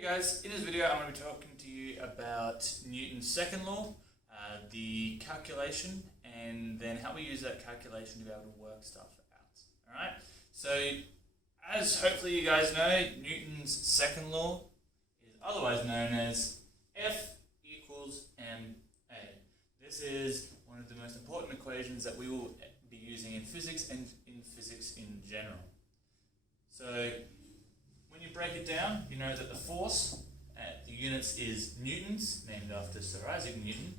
Hey guys, in this video I'm going to be talking to you about Newton's second law, the calculation, and then how we use that calculation to be able to work stuff out. Alright, so as hopefully you guys know, Newton's second law is otherwise known as F equals ma. This is one of the most important equations that we will be using in physics and in physics in general. So when you break it down, you know that the force at the units is newtons, named after Sir Isaac Newton,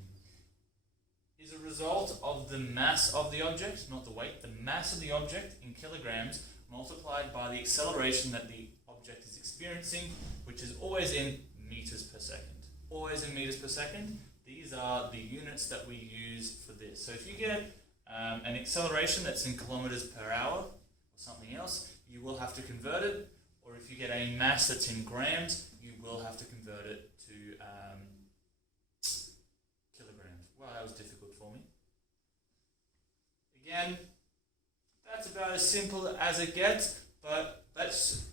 is a result of the mass of the object, not the weight, the mass of the object in kilograms multiplied by the acceleration that the object is experiencing, which is always in meters per second. Always in meters per second. These are the units that we use for this. So if you get an acceleration that's in kilometers per hour or something else, you will have to convert it. Or if you get a mass that's in grams, you will have to convert it to kilograms. Well, that was difficult for me. Again, that's about as simple as it gets, but let's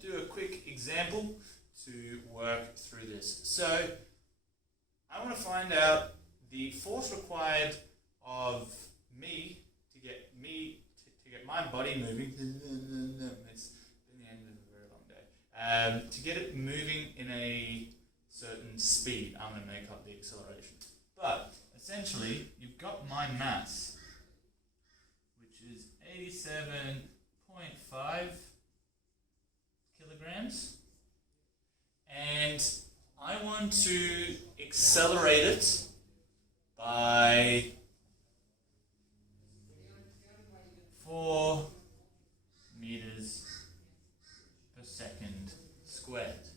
do a quick example to work through this. So, I want to find out the force required of me to get my body moving. It's been the end of a very long day. To get it moving in a certain speed, I'm going to make up the acceleration. But essentially, you've got my mass, which is 87.5 kilograms, and I want to accelerate it by 4 meters per second squared.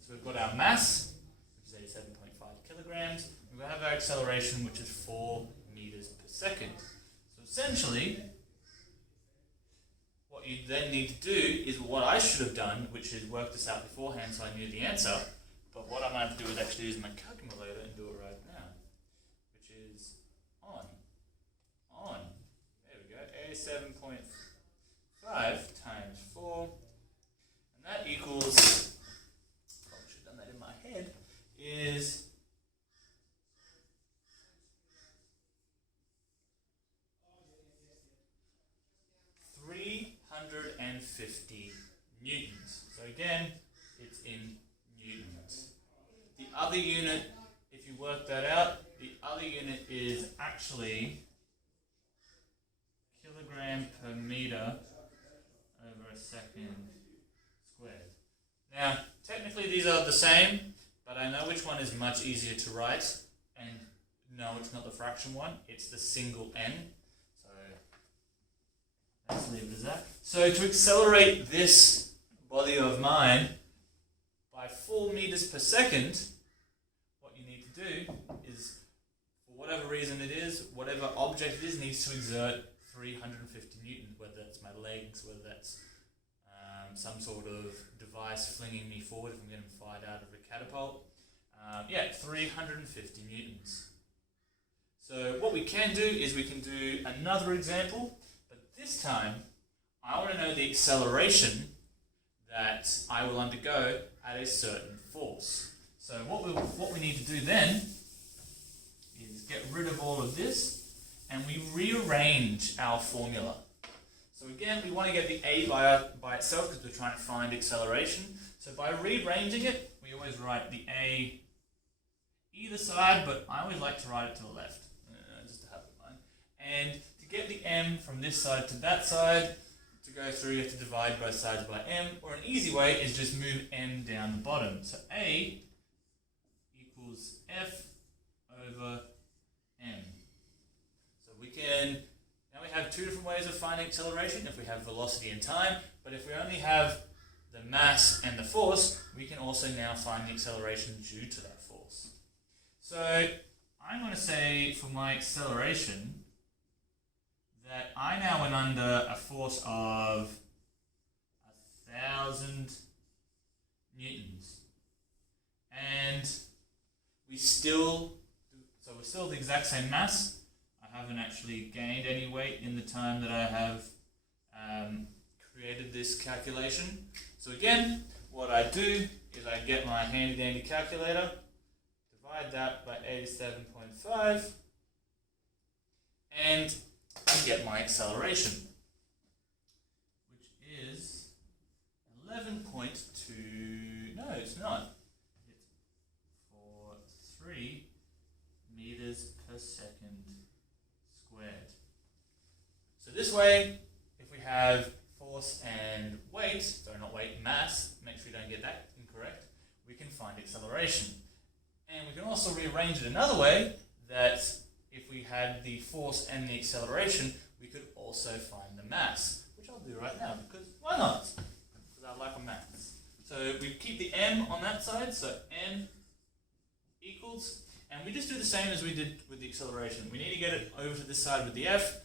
So we've got our mass, which is 87.5 kilograms, and we have our acceleration, which is 4 meters per second. So essentially, what you then need to do is what I should have done, which is work this out beforehand so I knew the answer, but what I might have to do is actually use my calculator and do it right now, which is on. There we go, 87.5 times 4, and that equals, probably should have done that in my head, is 350 newtons. So again, it's in newtons. The other unit, if you work that out, the other unit is actually kilogram per meter over a second squared. Now, technically these are the same, but I know which one is much easier to write, and no, it's not the fraction one, it's the single n. So let's leave it as that. So to accelerate this body of mine by 4 meters per second, what you need to do is, for whatever reason it is, whatever object it is, needs to exert 350 newtons, whether that's my legs, whether that's some sort of device flinging me forward if I'm getting fired out of a catapult. 350 newtons. So what we can do is we can do another example, but this time I want to know the acceleration that I will undergo at a certain force. So what we need to do then is get rid of all of this, and we rearrange our formula. So again, we want to get the a by itself because we're trying to find acceleration. So by rearranging it, we always write the a either side, but I always like to write it to the left, just to have it in mind. And to get the m from this side to that side, to go through, you have to divide both sides by m, or an easy way is just move m down the bottom. So a equals f over m. So we can, now we have two different ways of finding acceleration if we have velocity and time, but if we only have the mass and the force, we can also now find the acceleration due to that force. So I'm going to say for my acceleration that I now went under a force of 1,000 newtons, and we're still the exact same mass. I haven't actually gained any weight in the time that I have created this calculation. So again, what I do is I get my handy dandy calculator, divide that by 87.5, and I get my acceleration, which is 11.2, no it's not, it's 3 meters per second squared. So this way, if we have force and weight, sorry not weight, mass, make sure you don't get that incorrect, we can find acceleration. And we can also rearrange it another way, that if we had the force and the acceleration, we could also find the mass, which I'll do right now, because why not? Because I like maths. So we keep the m on that side, so m equals, and we just do the same as we did with the acceleration. We need to get it over to this side with the f.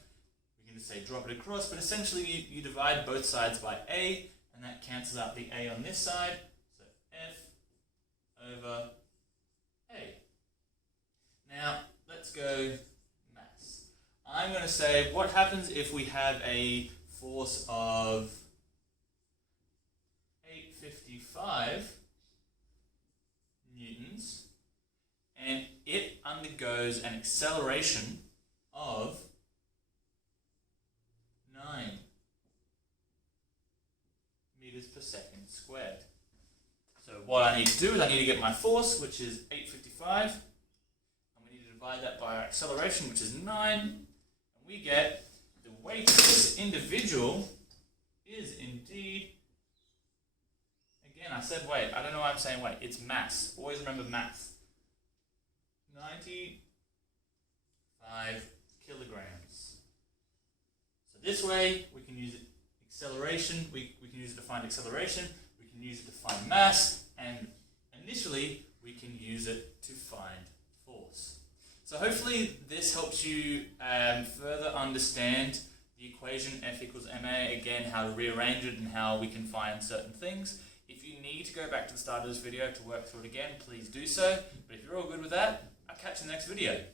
We can just say drop it across, but essentially you divide both sides by a, and that cancels out the a on this side, so f over a. Now, let's go mass. I'm going to say, what happens if we have a force of 855 newtons, and it undergoes an acceleration of 9 meters per second squared. So what I need to do is I need to get my force, which is 855, and we need to divide that by our acceleration, which is 9, and we get the weight of this individual is indeed, again I said weight, I don't know why I'm saying weight, it's mass, always remember mass, 95 kilograms. So this way we can use it acceleration, we can use it to find acceleration, we can use it to find mass, and initially we can use it to find force. So hopefully this helps you further understand the equation F equals ma, again how to rearrange it and how we can find certain things. If you need to go back to the start of this video to work through it again, please do so, but if you're all good with that, I'll catch you in the next video.